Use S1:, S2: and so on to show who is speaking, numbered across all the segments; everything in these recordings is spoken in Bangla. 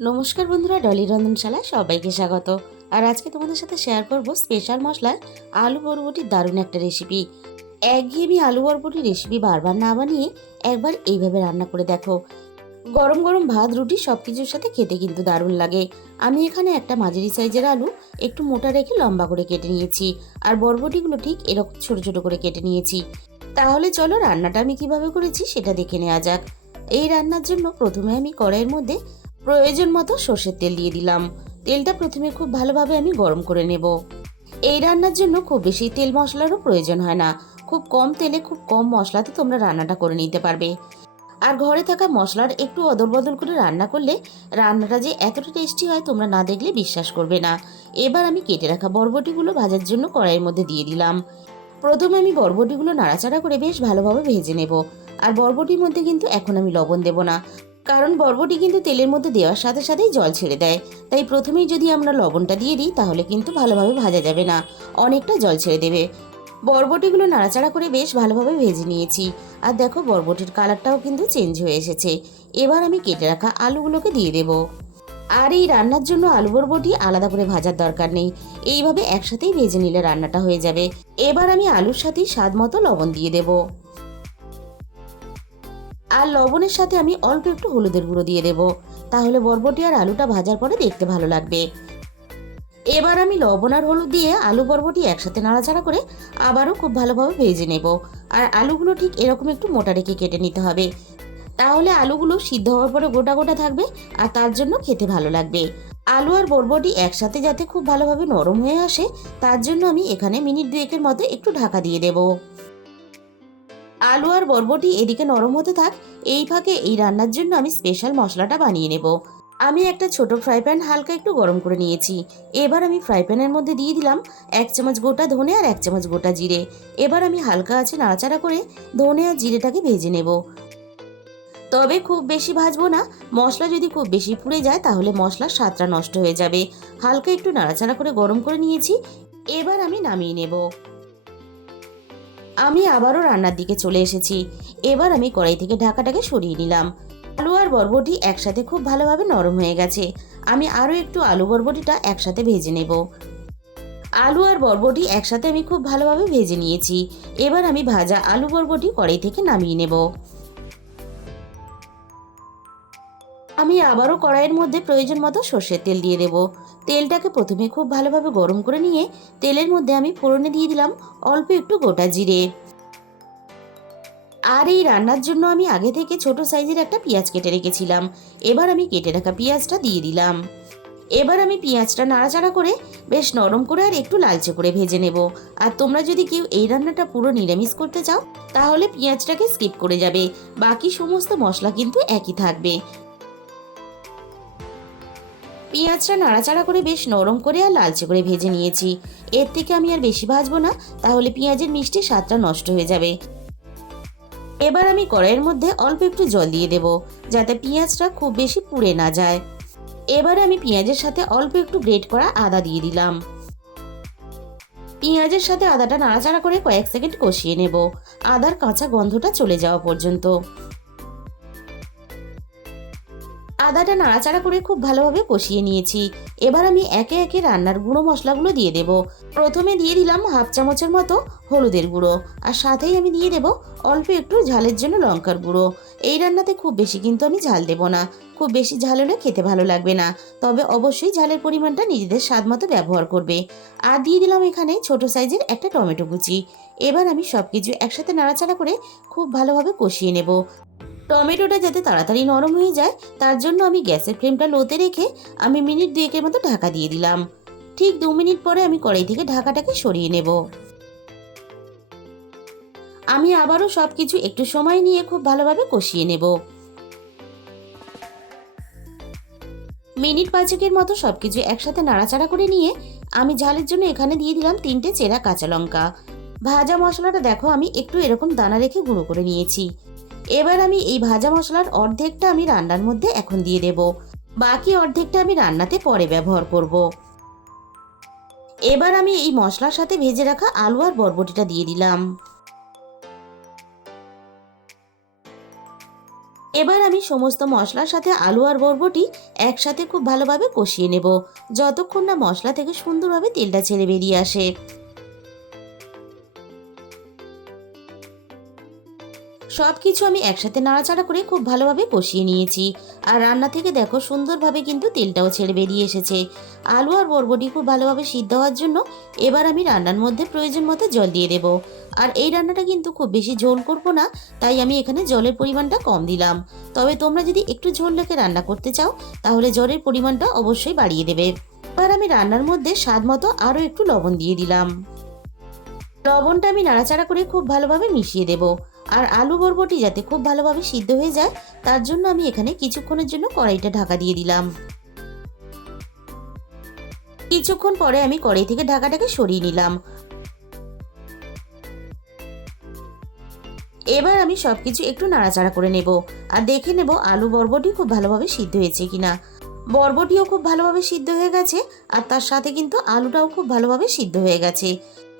S1: নমস্কার বন্ধুরা, ডলি রন্ধনশালায় সবাইকে স্বাগত। আর আজকে তোমাদের সাথে শেয়ার করব স্পেশাল মশলার আলু বরবটির দারুণ একটা রেসিপি একঘেয়েমি আলু বরবটি রেসিপি বারবার না বানিয়ে একবার এইভাবে রান্না করে দেখো। গরম গরম ভাত, রুটি সব কিছুর সাথে খেতে কিন্তু দারুণ লাগে। আমি এখানে একটা মাঝারি সাইজের আলু একটু মোটা রেখে লম্বা করে কেটে নিয়েছি। আর বরবটিগুলো ঠিক এরকম ছোট ছোট করে কেটে নিয়েছি। তাহলে চলো রান্নাটা আমি কীভাবে করেছি সেটা দেখে নেওয়া যাক। এই রান্নার জন্য প্রথমে আমি কড়াইয়ের মধ্যে প্রয়োজন মতো সর্ষের তেল দিয়ে দিলাম। তেলটা প্রথমে খুব ভালোভাবে আমি গরম করে নেব। এই রান্নার জন্য খুব বেশি তেল মশলারও প্রয়োজন হয় না। খুব কম তেলে খুব কম মশলাতে তোমরা রান্নাটা করে নিতে পারবে। আর ঘরে থাকা মশলার একটু অদল বদল করে রান্না করলে রান্নাটা যে এতটা টেস্টি হয় তোমরা না দেখলে বিশ্বাস করবে না। এবার আমি কেটে রাখা বরবটিগুলো ভাজার জন্য কড়াইয়ের মধ্যে দিয়ে দিলাম। প্রথমে আমি বরবটিগুলো নাড়াচাড়া করে বেশ ভালোভাবে ভেজে নেব। আর বরবটির মধ্যে কিন্তু এখন আমি লবণ দেব না। কারণ বরবটি কিন্তু তেলের মধ্যে দেওয়ার সাথে সাথেই জল ছেড়ে দেয়। তাই প্রথমেই যদি আমরা লবণটা দিয়ে দিই, তাহলে কিন্তু ভালোভাবে ভাজা যাবে না। অনেকটা জল ছেড়ে দেবে। বরবটিগুলো নাড়াচাড়া করে বেশ ভালোভাবে ভেজে নিয়েছি। আর দেখো, বরবটির কালারটাও কিন্তু চেঞ্জ হয়ে এসেছে। এবার আমি কেটে রাখা আলুগুলোকে দিয়ে দেব। আর এই রান্নার জন্য আলু বরবটি আলাদা করে ভাজার দরকার নেই। এইভাবে একসাথেই ভেজে নিলে রান্নাটা হয়ে যাবে। এবার আমি আলুর সাথেই স্বাদ মতো লবণ দিয়ে দেবো। আর লবণের সাথে আমি অল্প একটু হলুদের গুঁড়ো দিয়ে দেব। তাহলে বরবটি আর আলুটা ভাজার পরে দেখতে ভালো লাগবে। এবার আমি লবণ আর হলুদ দিয়ে আলু বরবটি একসাথে নাড়াচাড়া করে আবারও খুব ভালোভাবে ভেজে নেব। আর আলুগুলো ঠিক এরকম একটু মোটা রেখে কেটে নিতে হবে। তাহলে আলুগুলো সিদ্ধ হওয়ার পরে গোটা গোটা থাকবে আর তার জন্য খেতে ভালো লাগবে। আলু আর বরবটি একসাথে যাতে খুব ভালোভাবে নরম হয়ে আসে, তার জন্য আমি এখানে মিনিট দুয়েকের মতো একটু ঢাকা দিয়ে দেবো। আলু আর বরবটি এদিকে নরম হতে থাক, এই ফাঁকে এই রান্নার জন্য আমি স্পেশাল মশলাটা বানিয়ে নেব। আমি একটা ছোট ফ্রাই প্যান হালকা একটু গরম করে নিয়েছি। এবার আমি ফ্রাই প্যানের মধ্যে দিয়ে দিলাম এক চামচ গোটা ধনে আর এক চামচ গোটা জিরে। এবার আমি হালকা আছে নাড়াচাড়া করে ধনে আর জিরেটাকে ভেজে নেব। তবে খুব বেশি ভাজবো না, মশলা যদি খুব বেশি পুড়ে যায় তাহলে মশলার স্বাদটা নষ্ট হয়ে যাবে। হালকা একটু নাড়াচাড়া করে গরম করে নিয়েছি, এবার আমি নামিয়ে নেব। আমি আবারও রান্নার দিকে চলে এসেছি। এবার আমি কড়াই থেকে ঢাকাটাকে সরিয়ে নিলাম। আলু আর বরবটি একসাথে খুব ভালোভাবে নরম হয়ে গেছে। আমি আরও একটু আলু বরবটিটা একসাথে ভেজে নেব। আলু আর বরবটি একসাথে আমি খুব ভালোভাবে ভেজে নিয়েছি। এবার আমি ভাজা আলু বরবটি কড়াই থেকে নামিয়ে নেব। আমি আবারও কড়াইয়ের মধ্যে প্রয়োজন মতো সর্ষের তেল দিয়ে দেব। তেলটাকে প্রথমে খুব ভালোভাবে গরম করে নিয়ে তেলের মধ্যে আমি ফোড়নে দিয়ে দিলাম অল্প একটু গোটা জিরে। আর এই রান্নার জন্য আমি আগে থেকে ছোট সাইজের একটা পেঁয়াজ কেটে রেখেছিলাম। এবার আমি কেটে রাখা পেঁয়াজটা দিয়ে দিলাম। এবার আমি পেঁয়াজটা নাড়াচাড়া করে বেশ নরম করে আর একটু লালচে করে ভেজে নেব। আর তোমরা যদি কেউ এই রান্নাটা পুরো নিরামিষ করতে চাও, তাহলে পেঁয়াজটাকে স্কিপ করে যাবে। বাকি সমস্ত মশলা কিন্তু একই থাকবে। পেঁয়াজটা নাড়াচাড়া করে বেশ নরম করে আর লালচে করে ভেজে নিয়েছি। এর থেকে আমি আর বেশি ভাজবো না, তাহলে পেঁয়াজের মিষ্টি স্বাদটা নষ্ট হয়ে যাবে। এবার আমি কড়াইয়ের মধ্যে অল্প একটু জল দিয়ে দেব, যাতে পেঁয়াজটা খুব বেশি পুড়ে না যায়। এবার আমি পেঁয়াজের সাথে অল্প একটু গ্রেট করা আদা দিয়ে দিলাম। পেঁয়াজের সাথে আদাটা নাড়াচাড়া করে কয়েক সেকেন্ড কষিয়ে নেব। আদার কাঁচা গন্ধটা চলে যাওয়া পর্যন্ত। আদাটা নাড়াচাড়া করে খুব ভালোভাবে কষিয়ে নিয়েছি। এবার আমি একে একে রান্নার গুঁড়ো মশলাগুলো দিয়ে দেব। প্রথমে দিয়ে দিলাম হাফ চামচের মতো হলুদের গুঁড়ো আর সাথেই আমি দিয়ে দেব অল্প একটু ঝালের জন্য লঙ্কার গুঁড়ো। এই রান্নাতে খুব বেশি কিন্তু আমি ঝাল দেব না। খুব বেশি ঝাল হলে খেতে ভালো লাগবে না। তবে অবশ্যই ঝালের পরিমাণটা নিজেদের স্বাদ মতো ব্যবহার করবে। আর দিয়ে দিলাম এখানে ছোট সাইজের একটা টমেটো কুচি। এবার আমি সব কিছু একসাথে নাড়াচাড়া করে খুব ভালোভাবে কষিয়ে নেব। টমেটোটা যাতে তাড়াতাড়ি নরম হয়ে যায়, তার জন্য আমি গ্যাসের ফ্লেমটা লোতে রেখে আমি মিনিট দুয়েকের মতো ঢাকা দিয়ে দিলাম। ঠিক দু মিনিট পরে আমি কড়াই থেকে ঢাকাটাকে সরিয়ে নেব। আমি আবারও সব কিছু একটু সময় নিয়ে খুব ভালোভাবে কষিয়ে নেব। মিনিট পাঁচেকের মতো সব কিছু একসাথে নাড়াচাড়া করে নিয়ে আমি ঝালের জন্য এখানে দিয়ে দিলাম তিনটে চেরা কাঁচা লঙ্কা। ভাজা মশলাটা দেখো আমি একটু এরকম দানা রেখে গুঁড়ো করে নিয়েছি। এবার আমি এই ভাজা মশলার অর্ধেকটা আমি রান্নার মধ্যে এখন দিয়ে দেব। বাকি অর্ধেকটা আমি রান্নাতে পরে ব্যবহার করব। এবার আমি এই মশলার সাথে ভেজে রাখা আলু আর বরবটিটা দিয়ে দিলাম। এবার আমি সমস্ত মশলার সাথে আলু আর বরবটি একসাথে খুব ভালোভাবে কষিয়ে নেব। যতক্ষণ না মশলা থেকে সুন্দরভাবে তেলটা ছেড়ে বেরিয়ে আসে। সব কিছু আমি একসাথে নাড়াচাড়া করে খুব ভালোভাবে কষিয়ে নিয়েছি। আর রান্না থেকে দেখো সুন্দরভাবে কিন্তু তেলটাও ছেড়ে বেরিয়ে এসেছে। আলু আর বরবটি খুব ভালোভাবে সিদ্ধ হওয়ার জন্য এবার আমি রান্নার মধ্যে প্রয়োজন মতো জল দিয়ে দেব। আর এই রান্নাটা কিন্তু খুব বেশি ঝোল করব না, তাই আমি এখানে জলের পরিমাণটা কম দিলাম। তবে তোমরা যদি একটু ঝোল রেখে রান্না করতে চাও, তাহলে জলের পরিমাণটা অবশ্যই বাড়িয়ে দেবে। এবার আমি রান্নার মধ্যে স্বাদ মতো আরও একটু লবণ দিয়ে দিলাম। লবণটা আমি নাড়াচাড়া করে খুব ভালোভাবে মিশিয়ে দেব। আর আলু বরবটি যাতে খুব ভালোভাবে সিদ্ধ হয়ে যায়, তার জন্য আমি এখানে কিছুক্ষণের জন্য কড়াইটা ঢাকা দিয়ে দিলাম। কিছুক্ষণ পরে আমি কড়াই থেকে ঢাকাটাকে সরিয়ে নিলাম। এবার আমি সবকিছু একটু নাড়াচাড়া করে নেব আর দেখে নেব আলু বরবটি খুব ভালোভাবে সিদ্ধ হয়েছে কিনা। বরবটিও খুব ভালোভাবে সিদ্ধ হয়ে গেছে আর তার সাথে কিন্তু আলুটাও খুব ভালোভাবে সিদ্ধ হয়ে গেছে।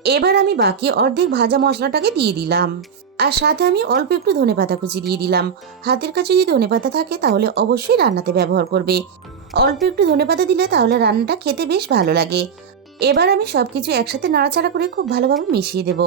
S1: এবার আমি বাকি অর্ধেক ভাজা মশলাটাকে দিয়ে দিলাম। আর সাথে আমি অল্প একটু ধনে পাতা কুচি দিয়ে দিলাম। হাতের কাছে যদি ধনে পাতা থাকে, তাহলে অবশ্যই রান্নাতে ব্যবহার করবে। অল্প একটু ধনে পাতা দিলে তাহলে রান্নাটা খেতে বেশ ভালো লাগে। এবার আমি সব কিছু একসাথে নাড়াচাড়া করে খুব ভালোভাবে মিশিয়ে দেব।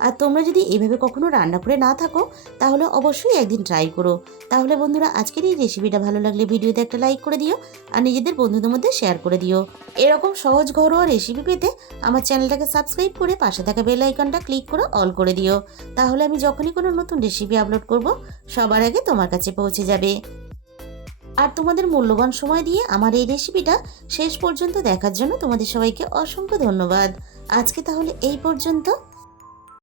S1: আর তোমরা যদি এভাবে কখনো রান্না করে না থাকো, তাহলে অবশ্যই একদিন ট্রাই করো। তাহলে বন্ধুরা, আজকের এই রেসিপিটা ভালো লাগলে ভিডিওতে একটা লাইক করে দিও আর নিজেদের বন্ধুদের মধ্যে শেয়ার করে দিও। এরকম সহজ ঘরোয়া রেসিপি পেতে আমার চ্যানেলটাকে সাবস্ক্রাইব করে পাশে থাকা বেল আইকনটা ক্লিক করে অল করে দিও। তাহলে আমি যখনই কোনো নতুন রেসিপি আপলোড করব, সবার আগে তোমার কাছে পৌঁছে যাবে। আর তোমাদের মূল্যবান সময় দিয়ে আমার এই রেসিপিটা শেষ পর্যন্ত দেখার জন্য তোমাদের সবাইকে অসংখ্য ধন্যবাদ। আজকে তাহলে এই পর্যন্ত।